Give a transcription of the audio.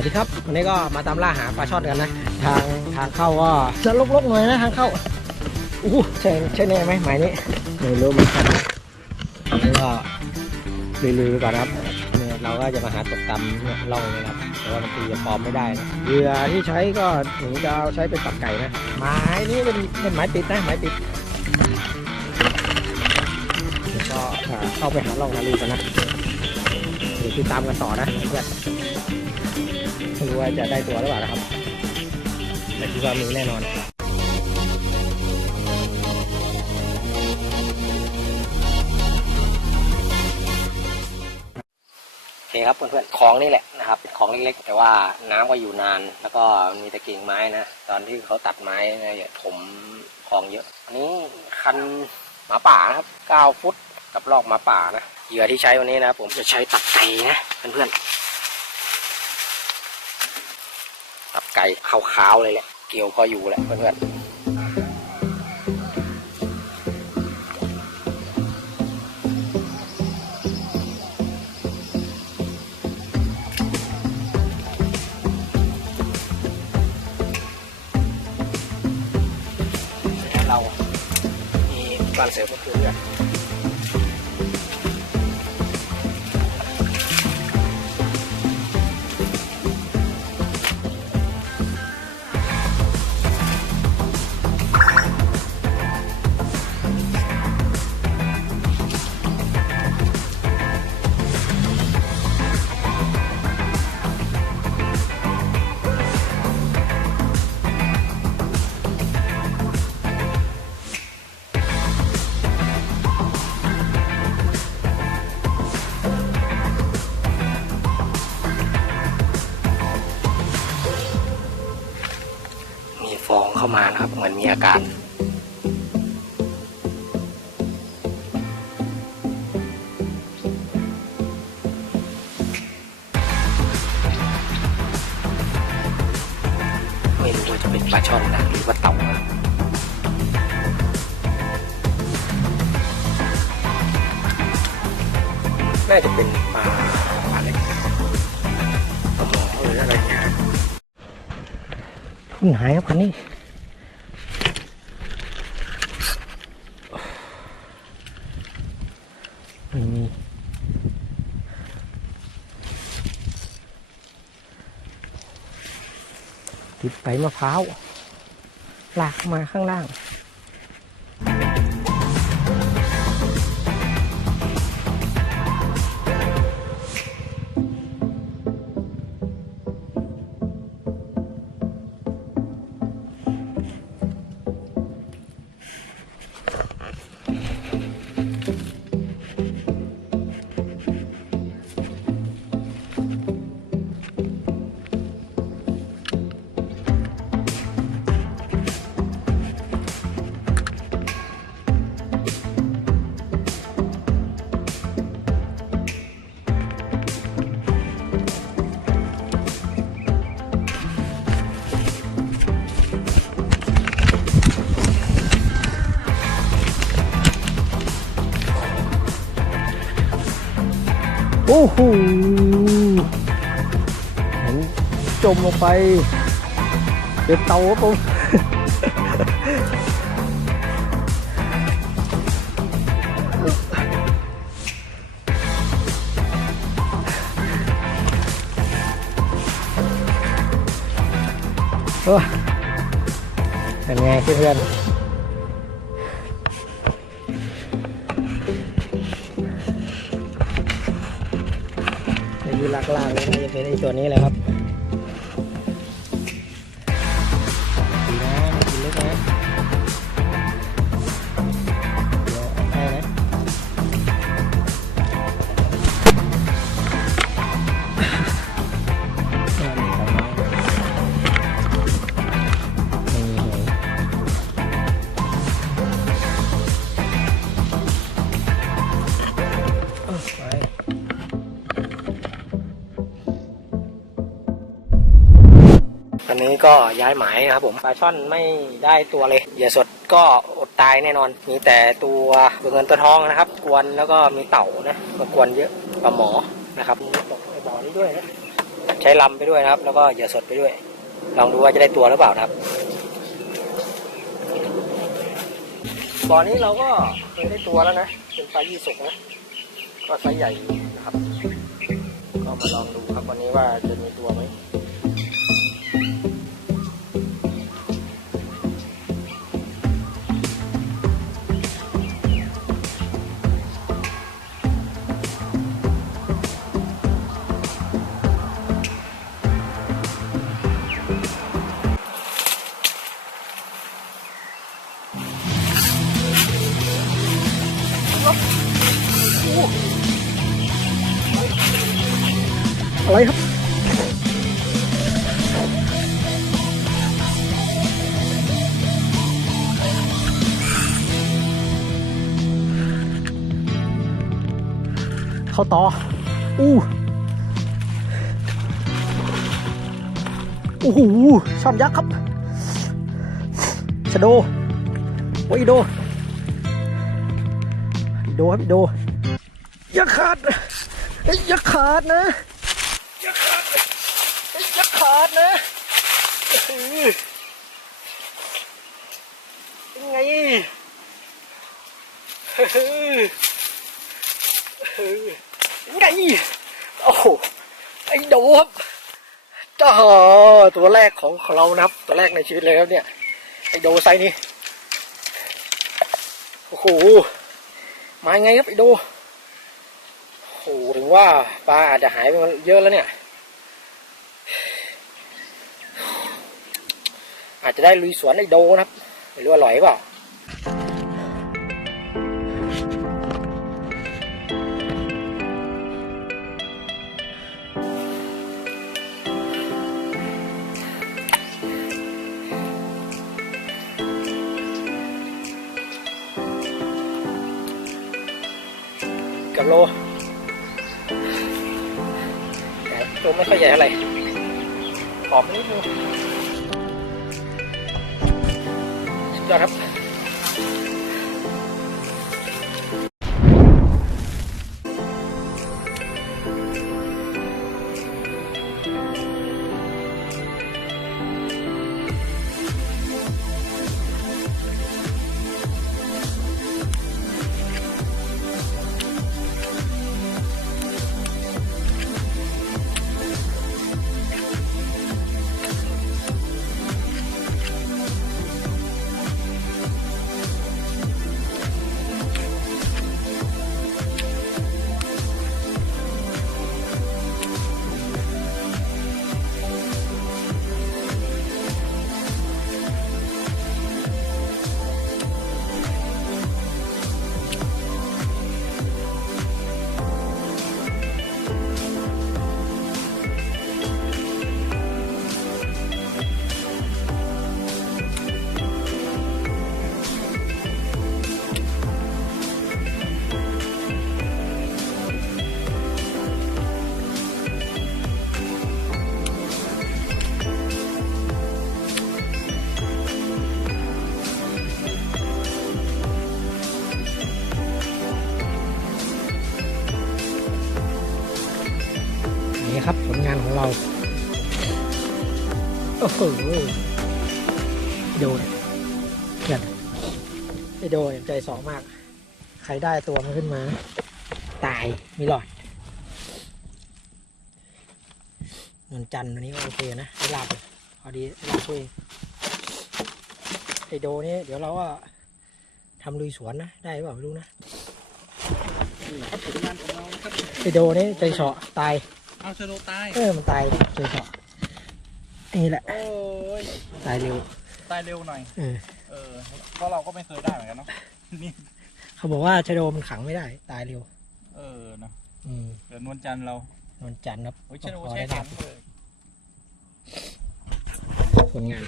วัสดีครับ วันนี้ก็มาตามล่าหาปลาช่อนกันนะ ทางทางเข้าก็จะลกๆหน่อยนะทางเข้าอู้หูใช่ใช่แน่ไหมหมายนี้ไม่รู้เหมือนกันนะอันนี้ก็ลือๆก่อนนะครับเนี่ยเราก็จะมาหาตกตำเนี่ยล่องเลยครับแต่ว่ามันตีจะปลอมไม่ได้นะเหยื่อที่ใช้ก็หนูจะเอาใช้เป็นตับไก่นะไม้นี่เป็นเป็นไม้ติดนะไม้ติดแล้วก็อ่าเข้าไปหาล่องนาลีกันนะเดี๋ยวติดตามกันต่อนะเพื่อน ไม่รู้ว่าจะได้ตัวหรือเปล่านะครับ แต่คิดว่ามีแน่นอนโอเคครับเพื่อนๆคลองนี่แหละนะครับเป็นคลองเล็กๆ แต่ว่าน้ำก็อยู่นาน แล้วก็มีตะกิ่งไม้นะ ตอนที่เขาตัดไม้เนี่ยถมคลองเยอะ อันนี้คันหมาป่านะครับ9ฟุตกับลอกหมาป่านะเหยื่อที่ใช้วันนี้นะผมจะใช้ตับไก่นะเพื่อนๆ ตับ ไก่ขาวๆเลยแหละ เกี่ยวพออยู่แหละเพื่อนๆเรามีการเสริมก็คือเพื่อน มันมีอาการไม่รู้ว่าจะเป็นปลาช่อนนะหรือว่าเต่าน่าจะเป็นปลาปลาเล็กปลาหมอหรืออะไรเงี้ยเพิ่งหายครับคันนี้ ติดไปมะพร้าวลากมาข้างล่าง โอ้โหเห็นจมลงไปเป็นเตาครับเป็นไงเพื่อนๆ ที่ลักล่างเลยนะจะเป็นไอตัวนี้เลยครับ นี้ก็ย้ายหมายนะครับผมปลาช่อนไม่ได้ตัวเลยเหยื่อสดก็อดตายแน่นอน มีแต่ตัวตัวเงินตัวทองนะครับ กวนแล้วก็มีเต่านะมากวนเยอะปลาหมอนะครับตกในบ่อนี้ด้วยนะใช้ลำไปด้วยนะครับ แล้วก็เหยื่อสดไปด้วย ลองดูว่าจะได้ตัวหรือเปล่านะครับบ่อนี้เราก็เคยได้ตัวแล้วนะเป็นปลายี่สุกนะก็ไซส์ใหญ่นะครับ ก็มาลองดูครับวันนี้ว่าจะมีตัวไหม อะไรครับเข้าต่อ อู้โอ้โหช่อนยักษ์ครับชะโดโอ้ยอีโดโดครับโดอย่าขาดเฮ้ยอย่าขาดนะ อย่าขาดเฮ้ยอย่าขาดนะเออเป็นไงเออเออเป็น ไงโอ้โหไอ้โดบจ้าตัวแรกของเรานะครับ ตัวแรกในชีวิตเลยครับเนี่ย ไอ้โดไซนี้โอ้โหมาไงครับไอ้โดโอ้โหถึงว่าปลาอาจจะหายไปเยอะแล้วเนี่ย อาจจะได้ลุยสวนไอโดนะครับไม่รู้อร่อยเปล่า กับโลแต่ตัวไม่ค่อยใหญ่เท่าไหร่หอมนิดนึงสุดยอดครับ นี่ครับผลงานของเรา โอ้โหโดนเกิดไอโดนใจสองมาก ใครได้ตัวมันขึ้นมา ตายมีหลอดนวลจันทร์วันนี้โอเคนะได้ลาบพอดีได้ลาบตัวเองไอโดนี่เดี๋ยวเราก็ทำลุยสวนนะได้หรือเปล่าไม่รู้นะไอโดนี่ใจเฉาะตาย เอาชโลตาย เออมันตายใจเฉาะนี่แหละ โอ้ย ตายเร็ว ตายเร็วหน่อย เออ เออ เพราะเราก็ไม่เคยได้เหมือนกันเนาะ นี่ เขาบอกว่าชะโดมันขังไม่ได้ ตายเร็ว เออเนาะอืมเดี๋ยวนวลจันทร์เรา นวลจันทร์ครับโอ้ยชโลพอแช่ได้แข็รับงเลยผลงาน